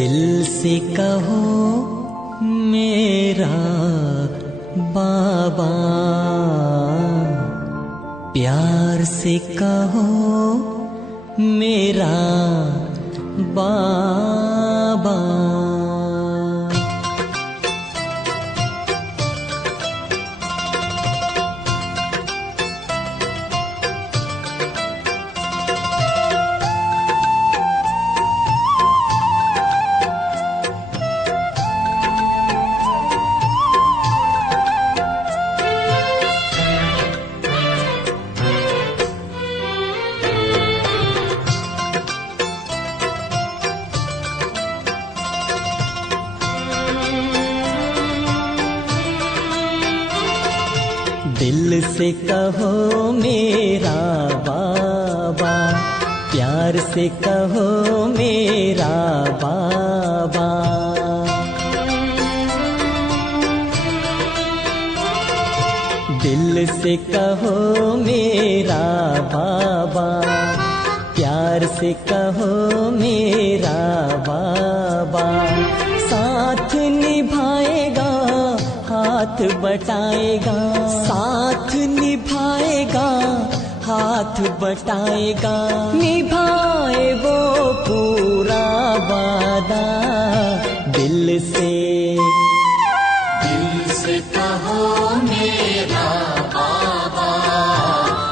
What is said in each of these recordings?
दिल से कहो मेरा बाबा, प्यार से कहो मेरा बाबा। दिल से कहो मेरा बाबा, प्यार से कहो मेरा बाबा। दिल से कहो मेरा बाबा, प्यार से कहो मेरा बाबा। साथ निभाएगा हाथ बटाएगा, साथ निभाएगा हाथ बटाएगा। निभाए वो पूरा वादा। दिल से कहो मेरा बाबा,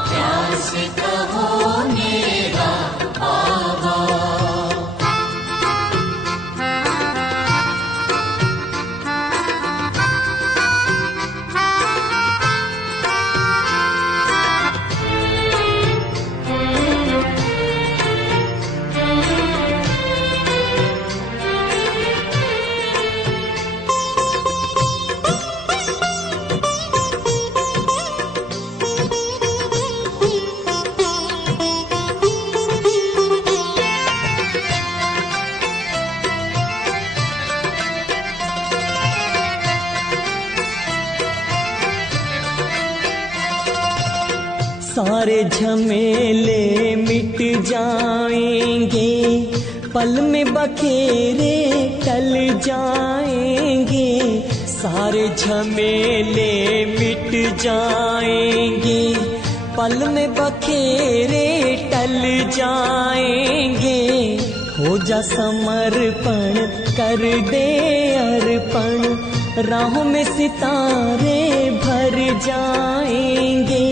प्यार से कहो मेरा बाबा। सारे झमेले मिट जाएंगे, पल में बखेरे टल जाएंगे। सारे झमेले मिट जाएंगे, पल में बखेरे टल जाएंगे। हो जा समर्पण कर दे अर्पण, राहों में सितारे भर जाएंगे।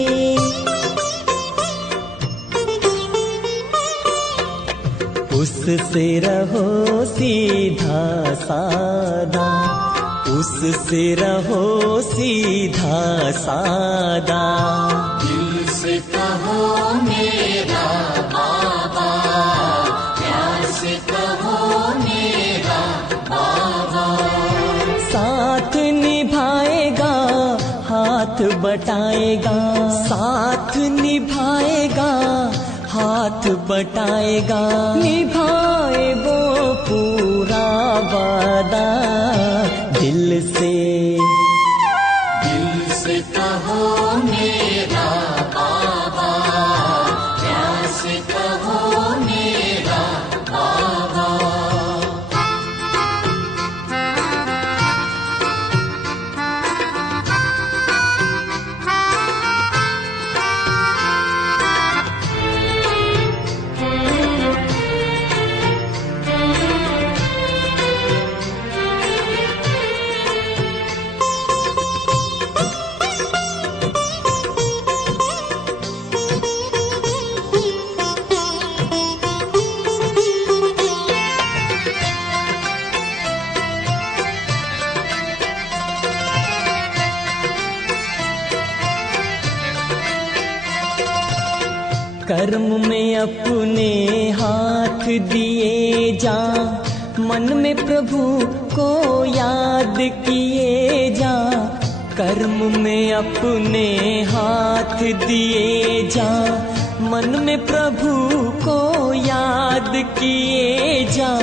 उससे रहो सीधा सादा, उससे रहो सीधा सादा। दिल से कहो मेरा बाबा, प्यार से कहो मेरा बाबा। साथ निभाएगा हाथ बटाएगा, साथ निभाएगा हाथ बटाएगा। निभाए वो पूरा वादा। दिल से कहो मेरा बाबा, प्यार से कहो मेरा बाबा। कर्म में अपने हाथ दिए जा, मन में प्रभु को याद किए जा। कर्म में अपने हाथ दिए जा, मन में प्रभु को याद किए जा।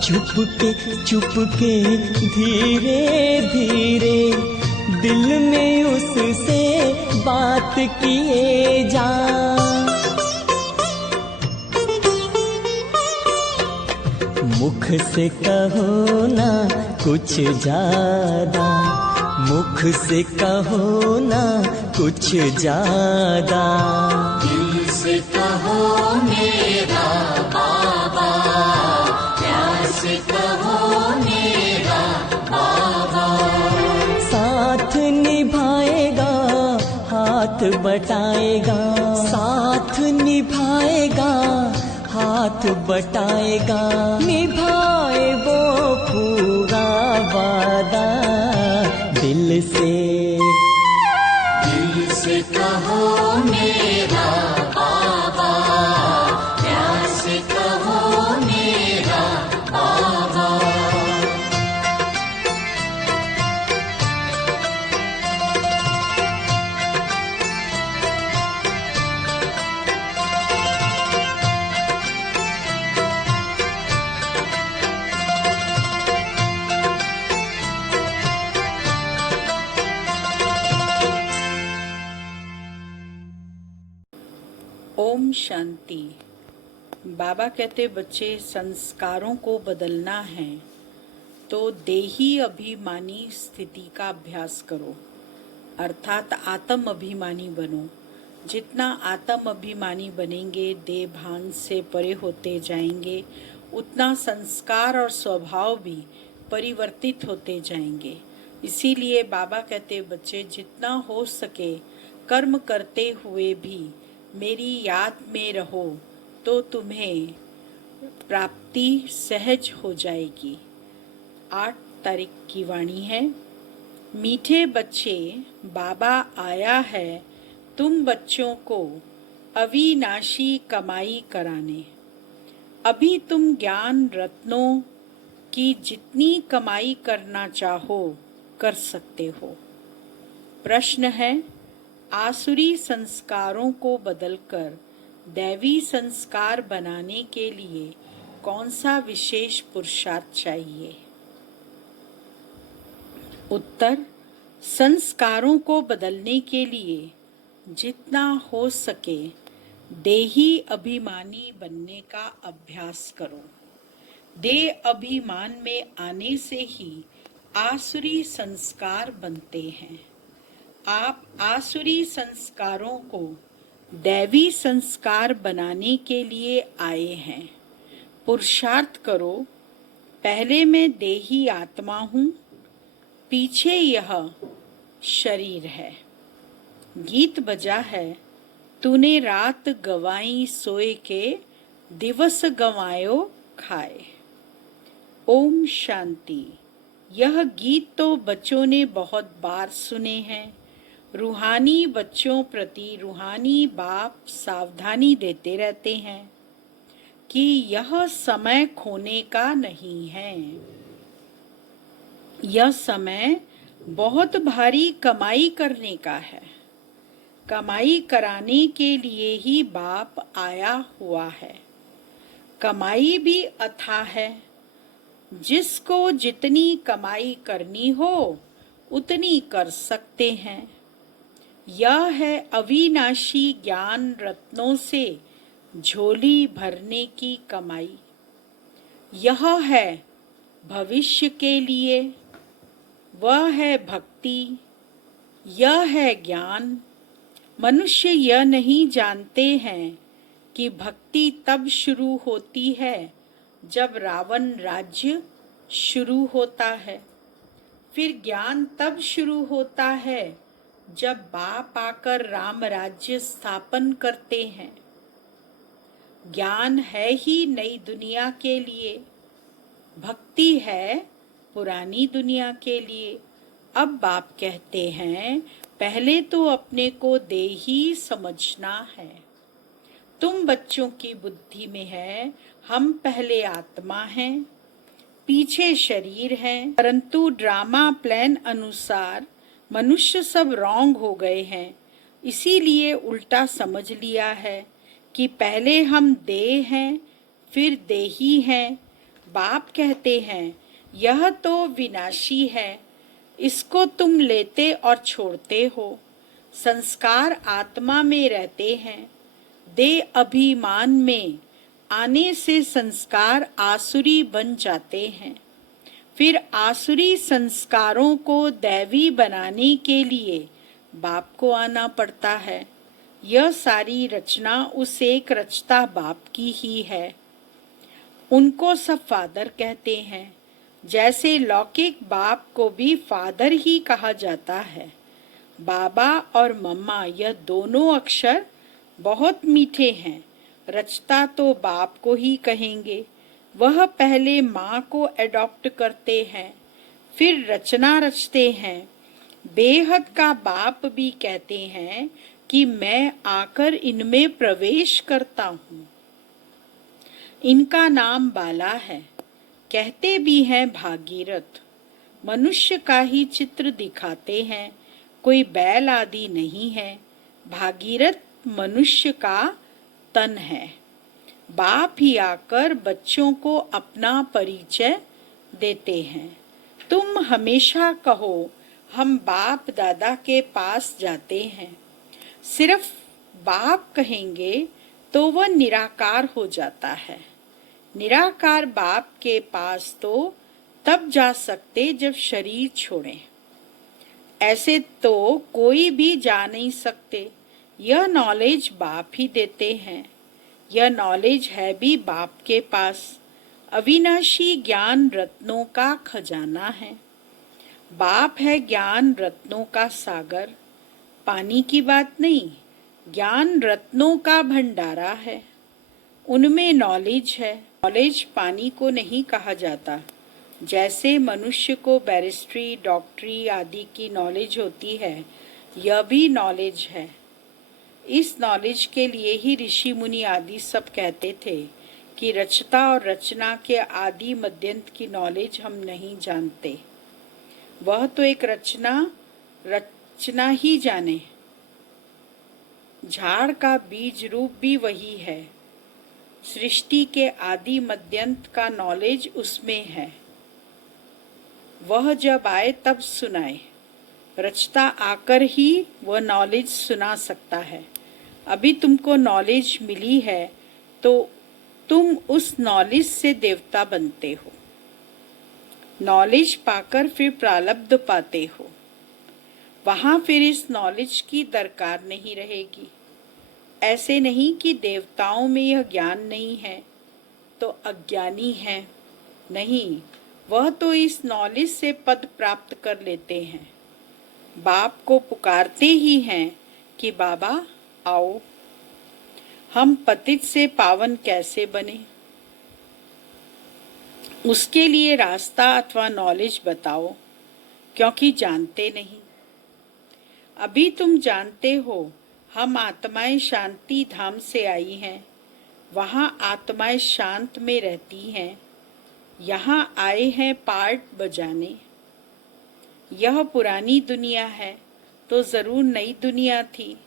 चुप के धीरे धीरे दिल में उससे बात किए जा। मुख से कहो ना कुछ ज्यादा, मुख से कहो ना कुछ ज्यादा। दिल से कहो मेरा बाबा, प्यार से कहो मेरा बाबा। साथ निभाएगा हाथ बटाएगा, साथ निभाएगा हाथ बटाएगा, निभाए वो पूरा वादा। दिल से कहो मेरा बाबा, प्यार से कहो मेरा बाबा। ओम शांति। बाबा कहते बच्चे संस्कारों को बदलना है तो देही अभिमानी स्थिति का अभ्यास करो, अर्थात आत्म अभिमानी बनो। जितना आत्म अभिमानी बनेंगे, देह भान से परे होते जाएंगे, उतना संस्कार और स्वभाव भी परिवर्तित होते जाएंगे। इसीलिए बाबा कहते बच्चे जितना हो सके कर्म करते हुए भी मेरी याद में रहो तो तुम्हें प्राप्ति सहज हो जाएगी। 8 तारीख की वाणी है। मीठे बच्चे, बाबा आया है तुम बच्चों को अविनाशी कमाई कराने। अभी तुम ज्ञान रत्नों की जितनी कमाई करना चाहो कर सकते हो। प्रश्न है, आसुरी संस्कारों को बदलकर दैवी संस्कार बनाने के लिए कौन सा विशेष पुरुषार्थ चाहिए? उत्तर, संस्कारों को बदलने के लिए जितना हो सके देही अभिमानी बनने का अभ्यास करो। देह अभिमान में आने से ही आसुरी संस्कार बनते हैं। आप आसुरी संस्कारों को दैवी संस्कार बनाने के लिए आए हैं। पुरुषार्थ करो। पहले मैं देही आत्मा हूँ, पीछे यह शरीर है। गीत बजा है, तूने रात गवाई सोए के, दिवस गवायो खाए। ओम शांति। यह गीत तो बच्चों ने बहुत बार सुने हैं। रूहानी बच्चों प्रति रूहानी बाप सावधानी देते रहते हैं कि यह समय खोने का नहीं है। यह समय बहुत भारी कमाई करने का है। कमाई कराने के लिए ही बाप आया हुआ है। कमाई भी अथाह है। जिसको जितनी कमाई करनी हो उतनी कर सकते हैं। यह है अविनाशी ज्ञान रत्नों से झोली भरने की कमाई। यह है भविष्य के लिए, वह है भक्ति, यह है ज्ञान। मनुष्य यह नहीं जानते हैं कि भक्ति तब शुरू होती है जब रावण राज्य शुरू होता है। फिर ज्ञान तब शुरू होता है जब बाप आकर राम राज्य स्थापन करते हैं। ज्ञान है ही नई दुनिया के लिए, भक्ति है पुरानी दुनिया के लिए। अब बाप कहते हैं पहले तो अपने को देही समझना है। तुम बच्चों की बुद्धि में है हम पहले आत्मा हैं, पीछे शरीर है। परंतु ड्रामा प्लान अनुसार मनुष्य सब रॉन्ग हो गए हैं। इसीलिए उल्टा समझ लिया है कि पहले हम देह हैं फिर देही हैं। बाप कहते हैं यह तो विनाशी है, इसको तुम लेते और छोड़ते हो। संस्कार आत्मा में रहते हैं, देह अभिमान में आने से संस्कार आसुरी बन जाते हैं। फिर आसुरी संस्कारों को दैवी बनाने के लिए बाप को आना पड़ता है। यह सारी रचना उस एक रचता बाप की ही है। उनको सब फादर कहते हैं, जैसे लौकिक बाप को भी फादर ही कहा जाता है। बाबा और मम्मा यह दोनों अक्षर बहुत मीठे हैं। रचता तो बाप को ही कहेंगे। वह पहले माँ को एडॉप्ट करते हैं, फिर रचना रचते हैं। बेहद का बाप भी कहते हैं कि मैं आकर इनमें प्रवेश करता हूँ। इनका नाम बाला है। कहते भी हैं भागीरथ। मनुष्य का ही चित्र दिखाते हैं, कोई बैल आदि नहीं है। भागीरथ मनुष्य का तन है। बाप ही आकर बच्चों को अपना परिचय देते हैं। तुम हमेशा कहो हम बाप दादा के पास जाते हैं। सिर्फ बाप कहेंगे तो वह निराकार हो जाता है। निराकार बाप के पास तो तब जा सकते जब शरीर छोड़ें। ऐसे तो कोई भी जा नहीं सकते। यह नॉलेज बाप ही देते हैं। यह नॉलेज है भी बाप के पास। अविनाशी ज्ञान रत्नों का खजाना है। बाप है ज्ञान रत्नों का सागर। पानी की बात नहीं, ज्ञान रत्नों का भंडारा है। उनमें नॉलेज है। नॉलेज पानी को नहीं कहा जाता। जैसे मनुष्य को बैरिस्ट्री, डॉक्टरी आदि की नॉलेज होती है, यह भी नॉलेज है। इस नॉलेज के लिए ही ऋषि मुनि आदि सब कहते थे कि रचता और रचना के आदि मध्यंत की नॉलेज हम नहीं जानते। वह तो एक रचना ही जाने। झाड़ का बीज रूप भी वही है। सृष्टि के आदि मध्यंत का नॉलेज उसमें है। वह जब आए तब सुनाए। रचता आकर ही वह नॉलेज सुना सकता है। अभी तुमको नॉलेज मिली है तो तुम उस नॉलेज से देवता बनते हो। नॉलेज पाकर फिर प्रारब्ध पाते हो। वहां फिर इस नॉलेज की दरकार नहीं रहेगी। ऐसे नहीं कि देवताओं में यह ज्ञान नहीं है तो अज्ञानी है। नहीं, वह तो इस नॉलेज से पद प्राप्त कर लेते हैं। बाप को पुकारते ही हैं कि बाबा आओ। हम पतित से पावन कैसे बने, उसके लिए रास्ता अथवा नॉलेज बताओ, क्योंकि जानते नहीं। अभी तुम जानते हो हम आत्माएं शांति धाम से आई हैं। वहाँ आत्माएं शांत में रहती हैं। यहाँ आए हैं पार्ट बजाने। यह पुरानी दुनिया है तो जरूर नई दुनिया थी।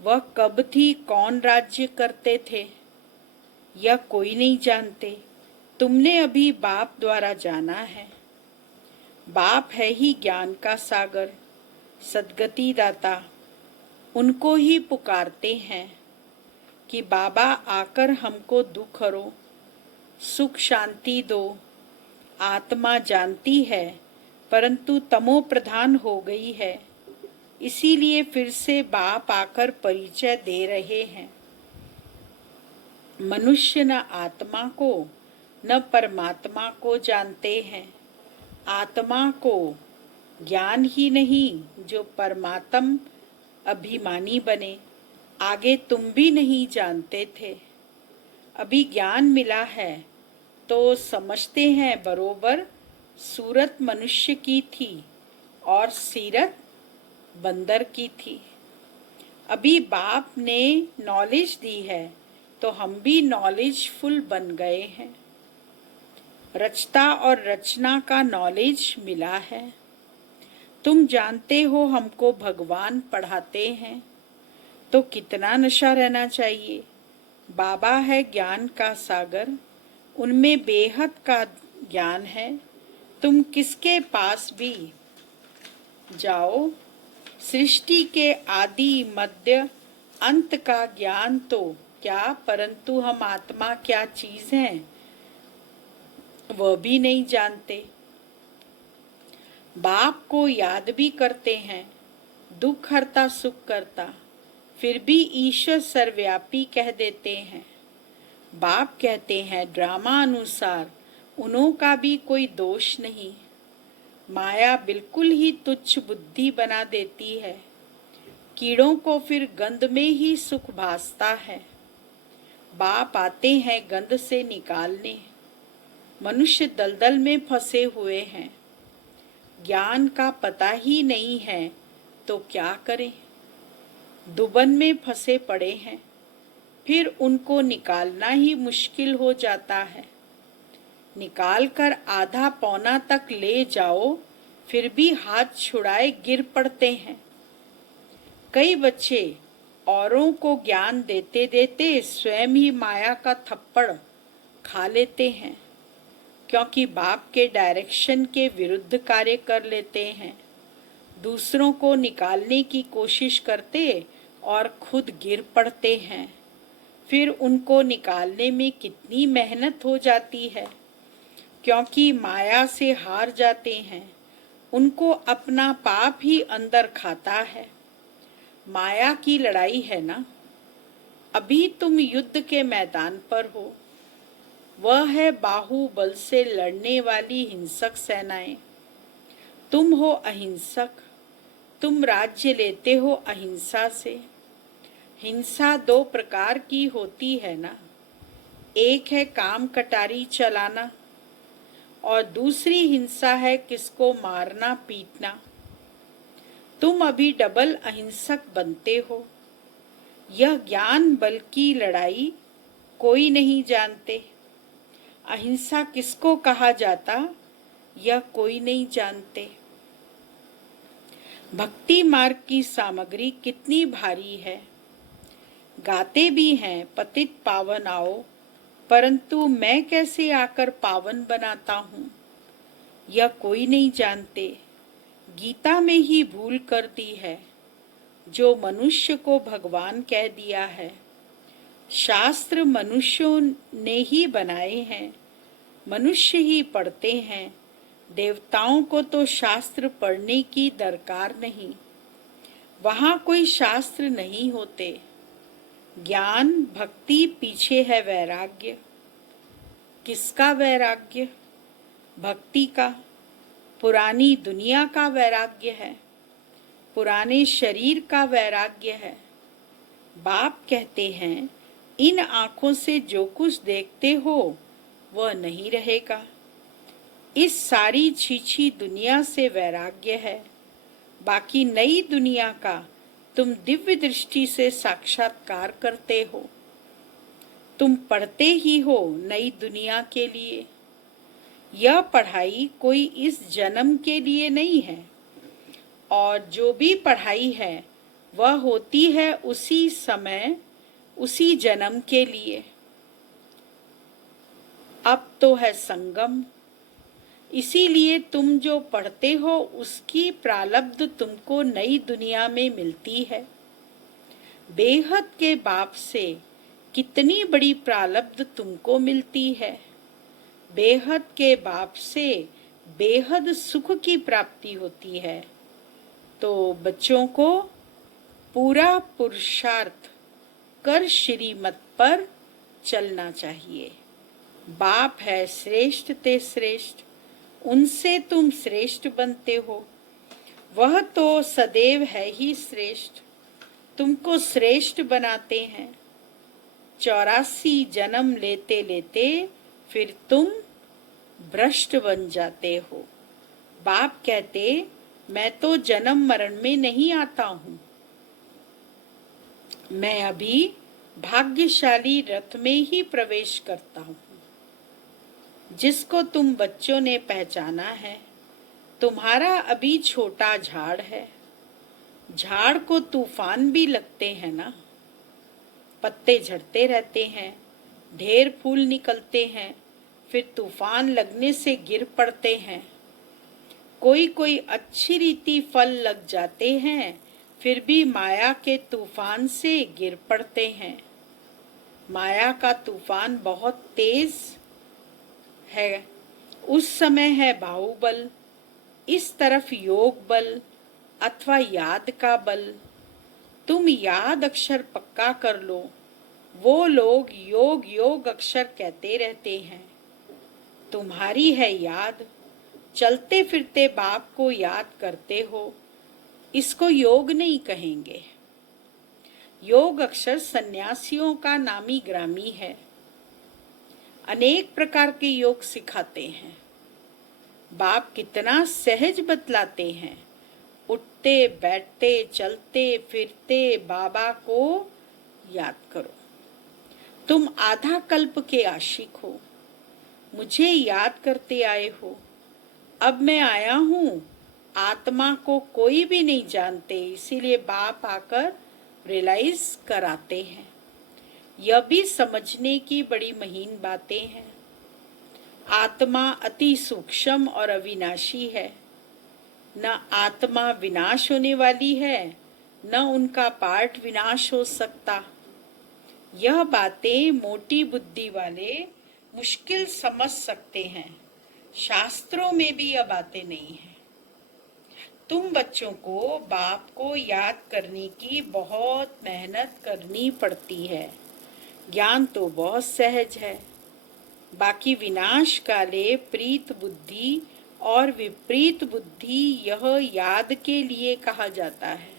वह कब थी, कौन राज्य करते थे, यह कोई नहीं जानते। तुमने अभी बाप द्वारा जाना है। बाप है ही ज्ञान का सागर, सद्गति दाता। उनको ही पुकारते हैं कि बाबा आकर हमको दुख हरो, सुख शांति दो। आत्मा जानती है परंतु तमो प्रधान हो गई है। इसीलिए फिर से बाप आकर परिचय दे रहे हैं। मनुष्य न आत्मा को न परमात्मा को जानते हैं। आत्मा को ज्ञान ही नहीं जो परमात्म अभिमानी बने। आगे तुम भी नहीं जानते थे। अभी ज्ञान मिला है तो समझते हैं बरोबर सूरत मनुष्य की थी और सीरत बंदर की थी। अभी बाप ने नॉलेज दी है तो हम भी नॉलेजफुल बन गए हैं। रचता और रचना का नॉलेज मिला है। तुम जानते हो हमको भगवान पढ़ाते हैं तो कितना नशा रहना चाहिए। बाबा है ज्ञान का सागर, उनमें बेहद का ज्ञान है। तुम किसके पास भी जाओ, सृष्टि के आदि मध्य अंत का ज्ञान तो क्या, परंतु हम आत्मा क्या चीज हैं वह भी नहीं जानते। बाप को याद भी करते हैं, दुख हरता सुख करता, फिर भी ईश्वर सर्वव्यापी कह देते हैं। बाप कहते हैं ड्रामा अनुसार उन्हों का भी कोई दोष नहीं। माया बिल्कुल ही तुच्छ बुद्धि बना देती है। कीड़ों को फिर गंध में ही सुख भासता है। बाप आते हैं गंध से निकालने। मनुष्य दलदल में फंसे हुए हैं, ज्ञान का पता ही नहीं है तो क्या करें। दुबन में फंसे पड़े हैं, फिर उनको निकालना ही मुश्किल हो जाता है। निकालकर आधा पौना तक ले जाओ, फिर भी हाथ छुड़ाए गिर पड़ते हैं। कई बच्चे औरों को ज्ञान देते देते स्वयं ही माया का थप्पड़ खा लेते हैं, क्योंकि बाप के डायरेक्शन के विरुद्ध कार्य कर लेते हैं। दूसरों को निकालने की कोशिश करते और खुद गिर पड़ते हैं। फिर उनको निकालने में कितनी मेहनत हो जाती है, क्योंकि माया से हार जाते हैं। उनको अपना पाप ही अंदर खाता है। माया की लड़ाई है ना। अभी तुम युद्ध के मैदान पर हो। वह है बाहुबल से लड़ने वाली हिंसक सेनाएं। तुम हो अहिंसक। तुम राज्य लेते हो अहिंसा से। हिंसा दो प्रकार की होती है ना। एक है काम कटारी चलाना और दूसरी हिंसा है किसको मारना पीटना। तुम अभी डबल अहिंसक बनते हो। यह ज्ञान बल की लड़ाई कोई नहीं जानते। अहिंसा किसको कहा जाता यह कोई नहीं जानते। भक्ति मार्ग की सामग्री कितनी भारी है। गाते भी हैं पतित पावन आओ, परंतु मैं कैसे आकर पावन बनाता हूँ यह कोई नहीं जानते। गीता में ही भूल कर दी है। जो मनुष्य को भगवान कह दिया है। शास्त्र मनुष्यों ने ही बनाए हैं, मनुष्य ही पढ़ते हैं। देवताओं को तो शास्त्र पढ़ने की दरकार नहीं। वहाँ कोई शास्त्र नहीं होते। ज्ञान भक्ति पीछे है वैराग्य। किसका वैराग्य? भक्ति का। पुरानी दुनिया का वैराग्य है, पुराने शरीर का वैराग्य है। बाप कहते हैं इन आँखों से जो कुछ देखते हो वह नहीं रहेगा। इस सारी छीछी दुनिया से वैराग्य है। बाकी नई दुनिया का तुम दिव्य दृष्टि से साक्षात्कार करते हो। तुम पढ़ते ही हो नई दुनिया के लिए। यह पढ़ाई कोई इस जन्म के लिए नहीं है, और जो भी पढ़ाई है वह होती है उसी समय उसी जन्म के लिए। अब तो है संगम, इसीलिए तुम जो पढ़ते हो उसकी प्रारब्ध तुमको नई दुनिया में मिलती है। बेहद के बाप से कितनी बड़ी प्रारब्ध तुमको मिलती है। बेहद के बाप से बेहद सुख की प्राप्ति होती है। तो बच्चों को पूरा पुरुषार्थ कर श्रीमत पर चलना चाहिए। बाप है श्रेष्ठ ते श्रेष्ठ, उनसे तुम श्रेष्ठ बनते हो। वह तो सदैव है ही श्रेष्ठ, तुमको श्रेष्ठ बनाते हैं। 84 जन्म लेते लेते फिर तुम भ्रष्ट बन जाते हो। बाप कहते मैं तो जन्म मरण में नहीं आता हूँ। मैं अभी भाग्यशाली रथ में ही प्रवेश करता हूँ। जिसको तुम बच्चों ने पहचाना है, तुम्हारा अभी छोटा झाड़ है। झाड़ को तूफान भी लगते हैं ना। पत्ते झड़ते रहते हैं, ढेर फूल निकलते हैं, फिर तूफान लगने से गिर पड़ते हैं। कोई कोई अच्छी रीति फल लग जाते हैं, फिर भी माया के तूफान से गिर पड़ते हैं। माया का तूफान बहुत तेज है, उस समय है बाहुबल, इस तरफ योग बल अथवा याद का बल। तुम याद अक्षर पक्का कर लो, वो लोग योग योग अक्षर कहते रहते हैं। तुम्हारी है याद, चलते फिरते बाप को याद करते हो, इसको योग नहीं कहेंगे। योग अक्षर सन्यासियों का नामी ग्रामी है। अनेक प्रकार के योग सिखाते हैं। बाप कितना सहज बतलाते हैं। उठते बैठते चलते फिरते बाबा को याद करो। तुम आधा कल्प के आशिक हो, मुझे याद करते आए हो। अब मैं आया हूँ, आत्मा को कोई भी नहीं जानते, इसीलिए बाप आकर रियलाइज कराते हैं। यह भी समझने की बड़ी महीन बातें हैं। आत्मा अति सूक्ष्म और अविनाशी है। न आत्मा विनाश होने वाली है, न उनका पार्ट विनाश हो सकता। यह बातें मोटी बुद्धि वाले मुश्किल समझ सकते हैं। शास्त्रों में भी यह बातें नहीं है। तुम बच्चों को बाप को याद करने की बहुत मेहनत करनी पड़ती है। ज्ञान तो बहुत सहज है। बाकी विनाश काले प्रीत बुद्धि और विपरीत बुद्धि यह याद के लिए कहा जाता है।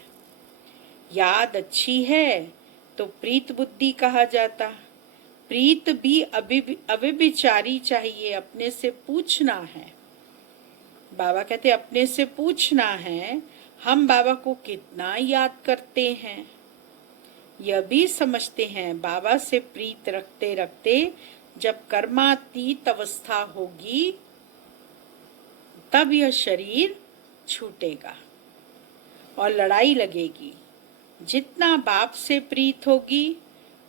याद अच्छी है तो प्रीत बुद्धि कहा जाता। प्रीत भी अव्यभिचारी चाहिए, अपने से पूछना है। बाबा कहते अपने से पूछना है, हम बाबा को कितना याद करते हैं। यह भी समझते हैं बाबा से प्रीत रखते रखते जब कर्मातीत अवस्था होगी तब यह शरीर छूटेगा और लड़ाई लगेगी। जितना बाप से प्रीत होगी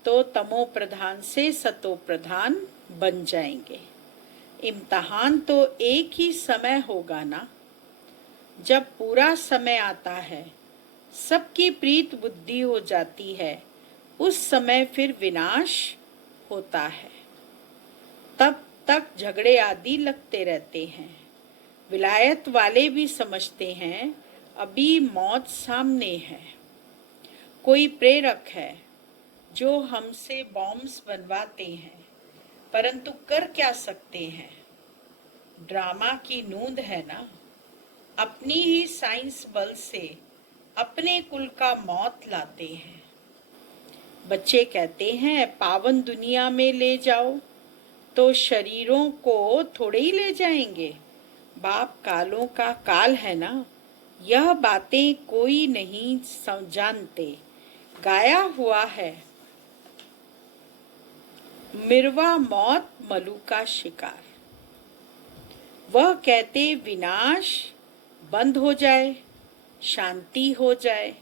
तो तमो प्रधान से सतो प्रधान बन जाएंगे। इम्तहान तो एक ही समय होगा ना। जब पूरा समय आता है, सबकी प्रीत बुद्धि हो जाती है, उस समय फिर विनाश होता है। तब तक झगड़े आदि लगते रहते हैं। विलायत वाले भी समझते हैं अभी मौत सामने है। कोई प्रेरक है जो हमसे बॉम्ब्स बनवाते हैं, परंतु कर क्या सकते हैं। ड्रामा की नूंद है ना। अपनी ही साइंस बल से अपने कुल का मौत लाते हैं। बच्चे कहते हैं पावन दुनिया में ले जाओ, तो शरीरों को थोड़े ही ले जाएंगे। बाप कालों का काल है ना। यह बातें कोई नहीं जानते। गाया हुआ है मिर्वा मौत मलू का शिकार। वह कहते विनाश बंद हो जाए, शांति हो जाए।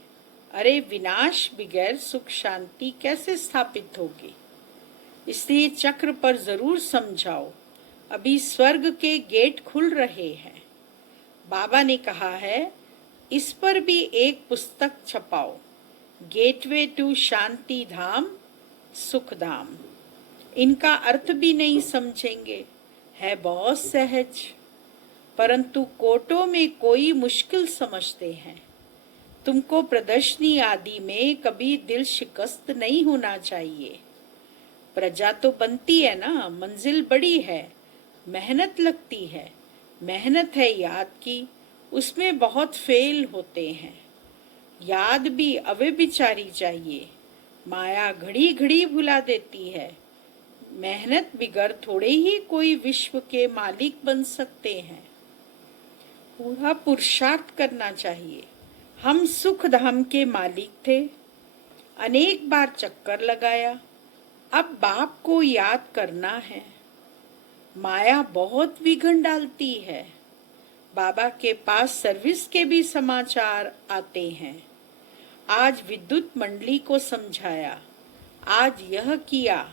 अरे विनाश बगैर सुख शांति कैसे स्थापित होगी। इसलिए चक्र पर जरूर समझाओ। अभी स्वर्ग के गेट खुल रहे हैं। बाबा ने कहा है इस पर भी एक पुस्तक छपाओ, गेटवे टू शांति धाम सुख धाम। इनका अर्थ भी नहीं समझेंगे, है बहुत सहज, परंतु कोटों में कोई मुश्किल समझते हैं। तुमको प्रदर्शनी आदि में कभी दिल शिकस्त नहीं होना चाहिए। प्रजा तो बनती है ना, मंजिल बड़ी है, मेहनत लगती है। मेहनत है याद की, उसमें बहुत फेल होते हैं। याद भी अव्यभिचारी चाहिए। माया घड़ी घड़ी भुला देती है। मेहनत बिगर थोड़े ही कोई विश्व के मालिक बन सकते हैं। पूरा पुरुषार्थ करना चाहिए। हम सुख धाम के मालिक थे, अनेक बार चक्कर लगाया, अब बाप को याद करना है। माया बहुत विघन डालती है। बाबा के पास सर्विस के भी समाचार आते हैं। आज विद्युत मंडली को समझाया, आज यह किया।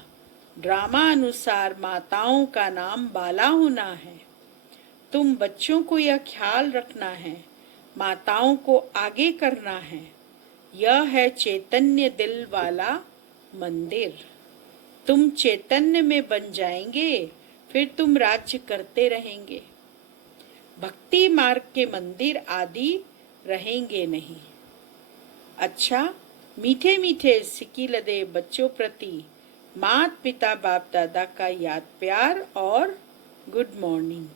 ड्रामा अनुसार माताओं का नाम बाला होना है। तुम बच्चों को यह ख्याल रखना है, माताओं को आगे करना है। यह है चैतन्य दिल वाला मंदिर। तुम चैतन्य में बन जाएंगे, फिर तुम राज्य करते रहेंगे। भक्ति मार्ग के मंदिर आदि रहेंगे नहीं। अच्छा, मीठे मीठे सिक्की लदे बच्चों प्रति माता पिता बाप दादा का याद प्यार और गुड मॉर्निंग।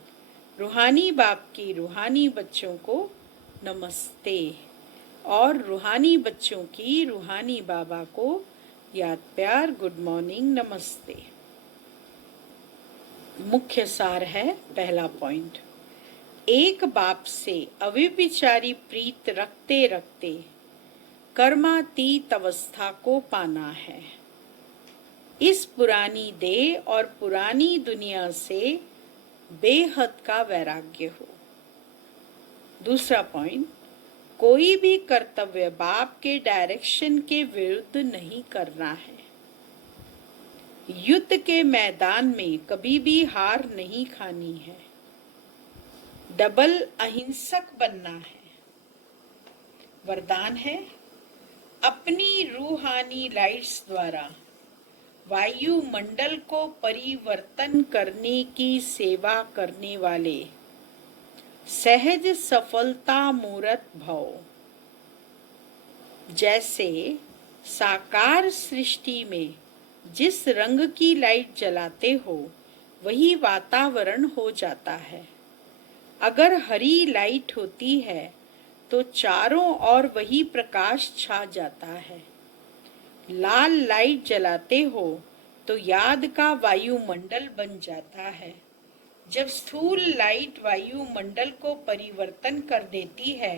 रूहानी बाप की रूहानी बच्चों को नमस्ते और रूहानी बच्चों की रूहानी बाबा को याद प्यार गुड मॉर्निंग नमस्ते। मुख्य सार है पहला पॉइंट, एक बाप से अविचारी प्रीत रखते रखते कर्मातीत अवस्था को पाना है। इस पुरानी देह और पुरानी दुनिया से बेहद का वैराग्य हो। दूसरा पॉइंट, कोई भी कर्तव्य बाप के डायरेक्शन के विरुद्ध नहीं करना है। युद्ध के मैदान में कभी भी हार नहीं खानी है। डबल अहिंसक बनना है। वरदान है, अपनी रूहानी लाइट्स द्वारा वायुमंडल को परिवर्तन करने की सेवा करने वाले सहज सफलता मूर्त भव। जैसे साकार सृष्टि में जिस रंग की लाइट जलाते हो वही वातावरण हो जाता है। अगर हरी लाइट होती है तो चारों ओर वही प्रकाश छा जाता है। लाल लाइट जलाते हो तो याद का वायुमंडल बन जाता है। जब स्थूल लाइट वायुमंडल को परिवर्तन कर देती है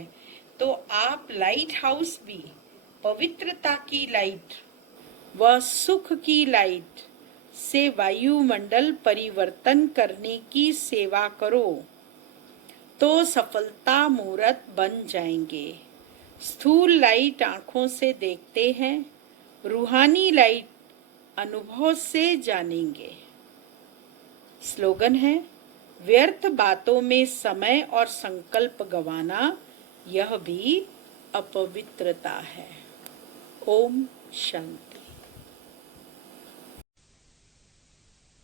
तो आप लाइट हाउस भी पवित्रता की लाइट व सुख की लाइट से वायुमंडल परिवर्तन करने की सेवा करो तो सफलता मूर्त बन जाएंगे। स्थूल लाइट आंखों से देखते हैं, रूहानी लाइट अनुभव से जानेंगे। स्लोगन है, व्यर्थ बातों में समय और संकल्प गंवाना यह भी अपवित्रता है। ओम शांति।